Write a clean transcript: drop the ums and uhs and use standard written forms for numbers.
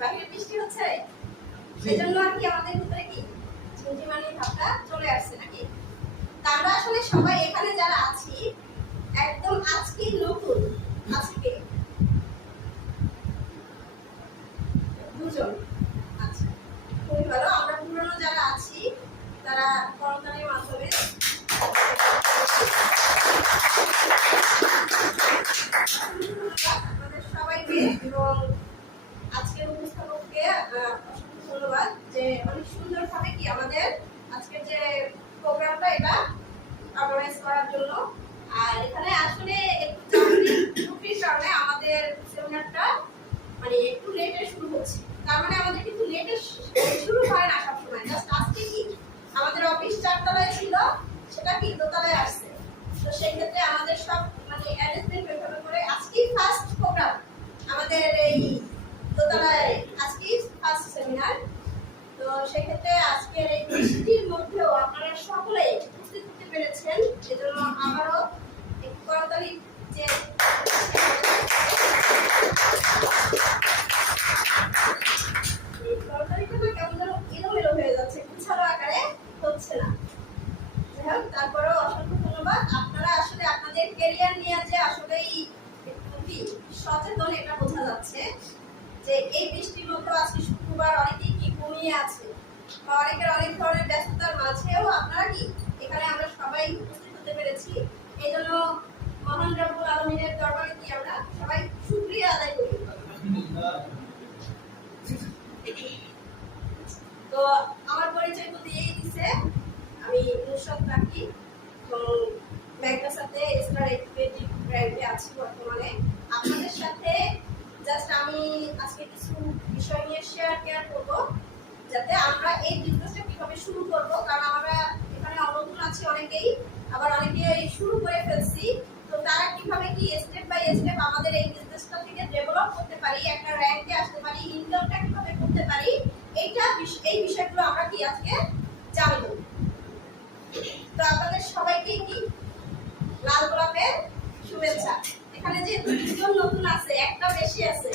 বাইরে বৃষ্টি হচ্ছে, সেজন্য আর কি আমাদের ভিতরে কি ঝিমঝিমানি ভাবটা চলে আসছে নাকি। তা আমরা আসলে সবাই এখানে যারা আছি একদম আজকে নতুন, আজকে দুজন। আচ্ছা, খুবই ভালো। আমরা পুরনো যারা আছি তারা করতালির মাধ্যমে আমাদের সবাইকে এবং আজকের উপস্থাপককে অসংখ্য ধন্যবাদ যে অনেক সুন্দরভাবে কি আমাদের আজকের যে প্রোগ্রামটা এটা অর্গানাইজ করার জন্য। আর এখানে আসলে একটু ত্রুটির কারণে আমাদের সেমিনারটা মানে একটু লেটে শুরু হচ্ছে। তার মানে আমাদের কিন্তু লেটে শুরু হয় না সবসময়। জাস্ট আজকে কি আমাদের অফিস 4 তলায় ছিল, সেটা কি দোতলায় আসছে। তো সেই ক্ষেত্রে আমাদের সব মানে অ্যারেঞ্জমেন্ট ওইভাবে করে আজকেই ফার্স্ট প্রোগ্রাম আমাদের এই দোতলায়, আজকেই ফার্স্ট সেমিনার। তো সেক্ষেত্রে আজকের এই বৃষ্টির মধ্যেও আপনারা সকলে উপস্থিত হতে পেরেছেন, এজন্য আমারও একটু করতালি যে করতালিটা না কেমন যেন এলোমেলো হয়ে যাচ্ছে, গুছানো আকারে হচ্ছে না। তারপরেও অসংখ্য ধন্যবাদ। আপনারা আসলে আপনাদের ক্যারিয়ার নিয়ে যে আসলেই খুবই সচেতন, এটা বোঝা যাচ্ছে যে এই বৃষ্টির মধ্যে আজকে শুক্রবার অনেকেই কি ঘুমিয়ে আছে বা অনেকের অনেক ধরনের ব্যস্ততার মাঝেও আপনারা কি এখানে আমরা সবাই উপস্থিত হতে পেরেছি। এই জন্য মহান রব্বুল আলামিনের দরবারে কি আমরা সবাই শুকরিয়া আদায় করি। তো আমার পরিচয় তো দিয়েই দিছে, আমি নুসরাত রাখি এবং ব্যাংকের সাথে স্টার এডুকেটিভ ব্র্যান্ডে আছি বর্তমানে। আপনাদের সাথে জাস্ট আমি আজকে কিছু বিষয় নিয়ে শেয়ার করব, যাতে আমরা এই বিজনেসটা কিভাবে শুরু করব। কারণ আমরা এখানে নতুন আছি অনেকেই, আবার অনেকে শুরু করে ফেলছি। তো তারা কিভাবে কি স্টেপ বাই স্টেপ আমাদের এই বিজনেসটা থেকে ডেভেলপ করতে পারি, একটা র্যাঙ্কে আসতে পারি, ইনকামটা কিভাবে করতে পারি, এই বিষয়গুলো আমরা কি আজকে জানবো। তো আপনাদের সবাইকে কি লাল গোলাপের শুভেচ্ছা। এখানে যে দুজন নতুন আছে, একটা বেশি আছে।